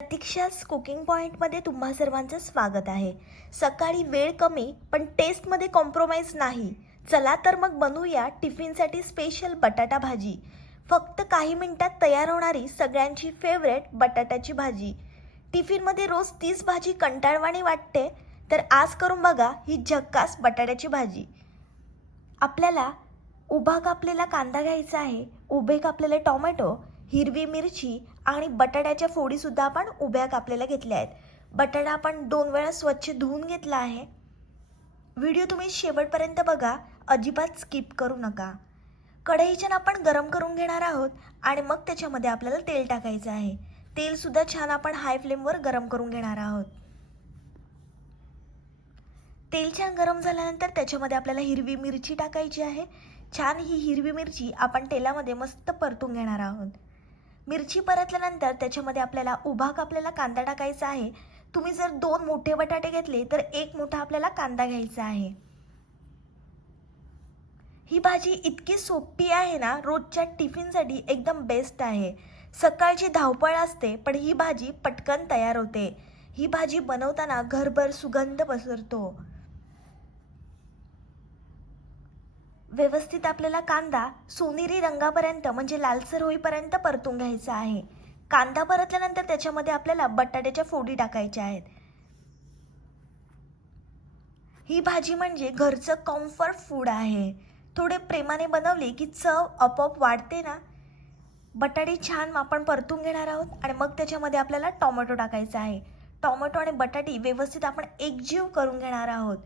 प्रतीक्षाच cooking पॉईंटमध्ये तुम्हा सर्वांचं स्वागत आहे. सकाळी वेळ कमी पण टेस्टमध्ये कॉम्प्रोमाइज नाही. चला तर मग बनवूया टिफिनसाठी स्पेशल बटाटा भाजी. फक्त काही मिनिटात तयार होणारी सगळ्यांची फेवरेट बटाट्याची भाजी. टिफिनमध्ये रोज तीच भाजी कंटाळवाणी वाटते तर आज करून बघा ही झक्कास बटाट्याची भाजी. आपल्याला उभा कापलेला कांदा घ्यायचा आहे उभे कापलेले टोमॅटो हिरवी मिरची आणि बटाट्याच्या फोडीसुद्धा आपण उभ्या कापलेल्या घेतल्या आहेत. बटाटा आपण दोन वेळा स्वच्छ धुवून घेतला आहे. व्हिडिओ तुम्ही शेवटपर्यंत बघा. अजिबात स्किप करू नका. कढईच्यानं आपण गरम करून घेणार आहोत आणि मग त्याच्यामध्ये आपल्याला तेल टाकायचं आहे. तेलसुद्धा छान आपण हाय फ्लेमवर गरम करून घेणार आहोत. तेल छान गरम झाल्यानंतर त्याच्यामध्ये आपल्याला हिरवी मिरची टाकायची आहे. छान ही हिरवी मिरची आपण तेलामध्ये मस्त परतून घेणार आहोत. मिरची परतल्यानंतर त्याच्यामध्ये आपल्याला उभा कापलेला कांदा टाकायचा आहे. तुम्ही जर दोन मोठे बटाटे घेतले तर एक मोठा आपल्याला कांदा घ्यायचा आहे. ही भाजी इतकी सोपी आहे ना रोजच्या टिफिनसाठी एकदम बेस्ट आहे. सकाळची धावपळ असते पण ही भाजी पटकन तयार होते. ही भाजी बनवताना घरभर सुगंध पसरतो. व्यवस्थित आपल्याला कांदा सोनेरी रंगापर्यंत म्हणजे लालसर होईपर्यंत परतून घ्यायचा आहे. कांदा परतल्यानंतर त्याच्यामध्ये आपल्याला बटाट्याच्या फोडी टाकायच्या आहेत. ही भाजी म्हणजे घरचं कम्फर्ट फूड आहे. थोडे प्रेमाने बनवले की चव आपोआप वाढते ना? बटाटे छान आपण परतून घेणार आहोत आणि मग त्याच्यामध्ये आपल्याला टोमॅटो टाकायचा आहे. टोमॅटो आणि बटाटी व्यवस्थित आपण एकजीव करून घेणार आहोत.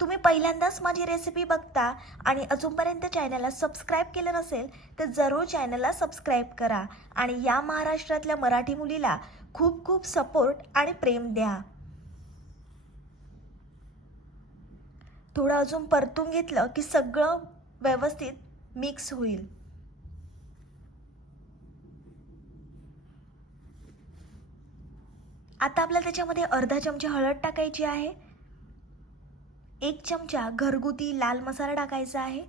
तुम्ही पहिल्यांदाच माझी रेसिपी बघता आणि अजूनपर्यंत चॅनलला सबस्क्राईब केलं नसेल तर जरूर चॅनलला सबस्क्राईब करा आणि या महाराष्ट्रातल्या मराठी मुलीला खूप खूप सपोर्ट आणि प्रेम द्या. थोडं अजून परतून घेतलं की सगळं व्यवस्थित मिक्स होईल. आता आपल्याला त्याच्यामध्ये अर्धा चमचा हळद टाकायची आहे. एक चमचा घरगुती लाल मसाला टाकायचा आहे.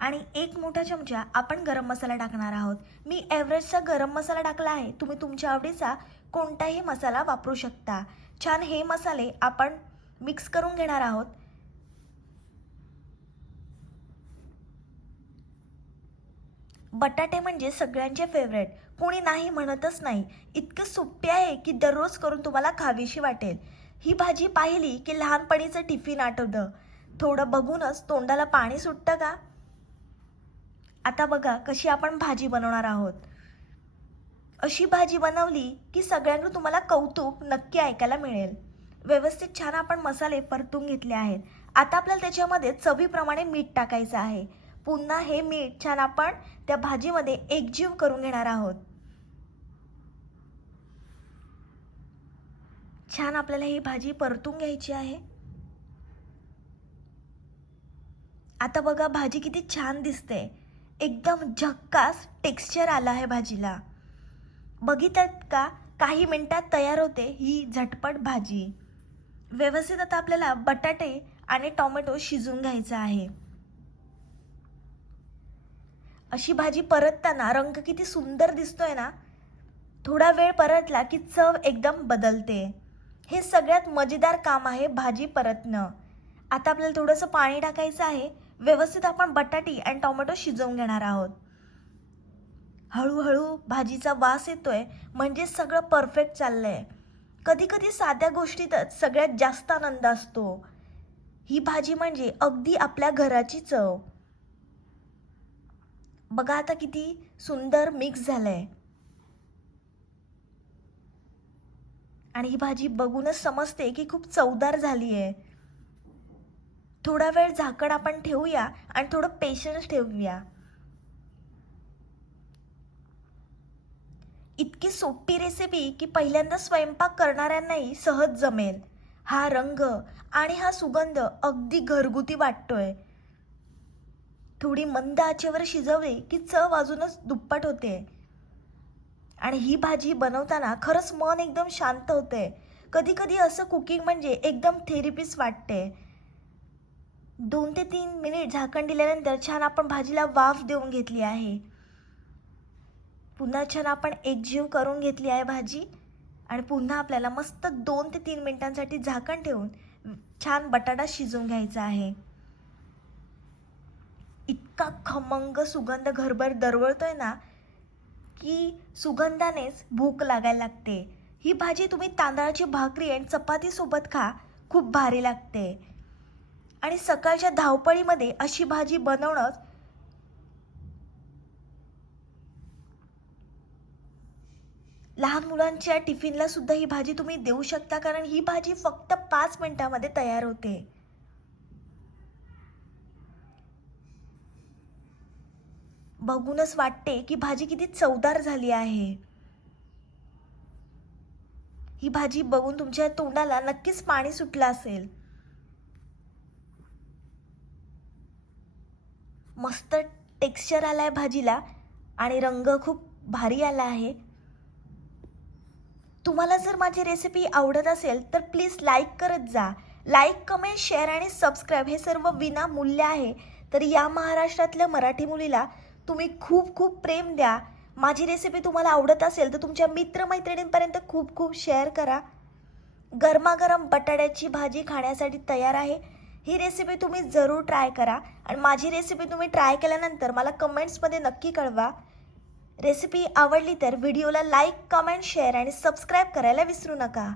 आणि एक मोठा चमचा आपण गरम मसाला टाकणार आहोत. मी एव्हरेजचा गरम मसाला टाकला आहे. तुम्ही तुमच्या आवडीचा कोणताही मसाला वापरू शकता. छान हे मसाले आपण मिक्स करून घेणार आहोत. बटाटे म्हणजे सगळ्यांचे फेवरेट कोणी नाही म्हणतच नाही. इतकं सोपे आहे की दररोज करून तुम्हाला खावीशी वाटेल. ही भाजी पाहिली की लहानपणीचं टिफिन आठवतं. थोडं बघूनच तोंडाला पाणी सुटतं का? आता बघा कशी आपण भाजी बनवणार आहोत. अशी भाजी बनवली की सगळ्यांकडून तुम्हाला कौतुक नक्की ऐकायला मिळेल. व्यवस्थित छान आपण मसाले परतून घेतले आहेत. आता आपल्याला त्याच्यामध्ये चवीप्रमाणे मीठ टाकायचं आहे. पुन्हा हे मीठ छान आपण त्या भाजीमध्ये एकजीव करून घेणार आहोत. छान आपल्याला ही भाजी परतून घ्यायची आहे. आता बघा भाजी किती छान दिसते. एकदम झक्कास टेक्स्चर आलं आहे भाजीला. बघितात का? काही मिनटात तयार होते ही झटपट भाजी. व्यवस्थित आता आपल्याला बटाटे आणि टोमॅटो शिजून घ्यायचा आहे. अशी भाजी परतताना रंग किती सुंदर दिसतोय ना? थोडा वेळ परतला की चव एकदम बदलते. हे सगळ्यात मजेदार काम आहे भाजी परतणं. आता आपल्याला थोडंसं पाणी टाकायचं आहे. व्यवस्थित आपण बटाटी आणि टोमॅटो शिजवून घेणार आहोत. हळूहळू भाजीचा वास येतोय म्हणजे सगळं परफेक्ट चाललंय. कधी कधी साध्या गोष्टीतच सगळ्यात जास्त आनंद असतो. ही भाजी म्हणजे अगदी आपल्या घराची चव. बघा आता किती सुंदर मिक्स झालंय. आणि ही भाजी बघूनच समजते की खूप चवदार झाली आहे थोडा वेळ झाकण आपण ठेवूया आणि थोडं पेशन्स ठेवूया. इतकी सोपी रेसिपी की पहिल्यांदा स्वयंपाक करणाऱ्यांनाही सहज जमेल. हा रंग आणि हा सुगंध अगदी घरगुती वाटतोय. थोडी मंद आचेवर शिजवली की चव अजूनच दुप्पट होते. आणि ही भाजी बनवताना खरंच मन एकदम शांत होते कधी कधी असं कुकिंग म्हणजे एकदम थेरपिस्ट वाटते दोन ते तीन मिनिट झाकण दिल्यानंतर छान आपण भाजीला वाफ देऊन घेतली आहे. पुन्हा छान आपण एकजीव करून घेतली आहे भाजी. आणि पुन्हा आपल्याला मस्त दोन ते तीन मिनिटांसाठी झाकण ठेवून छान बटाटा शिजवून घ्यायचा आहे. इतका खमंग सुगंध घरभर दरवळतोय ना की सुगंधानेच भूक लागायला लागते. ही भाजी तुम्ही तांदळाची भाकरी आणि चपातीसोबत खा खूप भारी लागते. आणि सकाळच्या धावपळीमध्ये अशी भाजी बनवणं लहान मुलांच्या टिफिनला सुद्धा ही भाजी तुम्ही देऊ शकता कारण ही भाजी फक्त पाच मिनिटामध्ये तयार होते. बघूनच वाटते की भाजी किती चवदार झाली आहे. ही भाजी बघून तुमच्या तोंडाला नक्कीच पाणी सुटलं असेल. मस्त टेक्स्चर आलाय भाजीला आणि रंग खूप भारी आला आहे. तुम्हाला जर माझी रेसिपी आवडत असेल तर प्लीज लाईक करत जा. लाईक कमेंट शेअर आणि सबस्क्राईब हे सर्व विनामूल्य आहे. तर या महाराष्ट्रातल्या मराठी मुलीला तुम्ही खूप खूप प्रेम द्या. माझी रेसिपी तुम्हाला आवडत असेल तर तुमच्या मित्रमैत्रिणींपर्यंत खूप खूप शेअर करा. गरमागरम बटाट्याची भाजी खाण्यासाठी तयार आहे. ही रेसिपी तुम्ही जरूर ट्राय करा. आणि माझी रेसिपी तुम्ही ट्राय केल्यानंतर मला कमेंट्समध्ये नक्की कळवा. रेसिपी आवडली तर व्हिडिओला लाईक कमेंट शेअर आणि सबस्क्राईब करायला विसरू नका.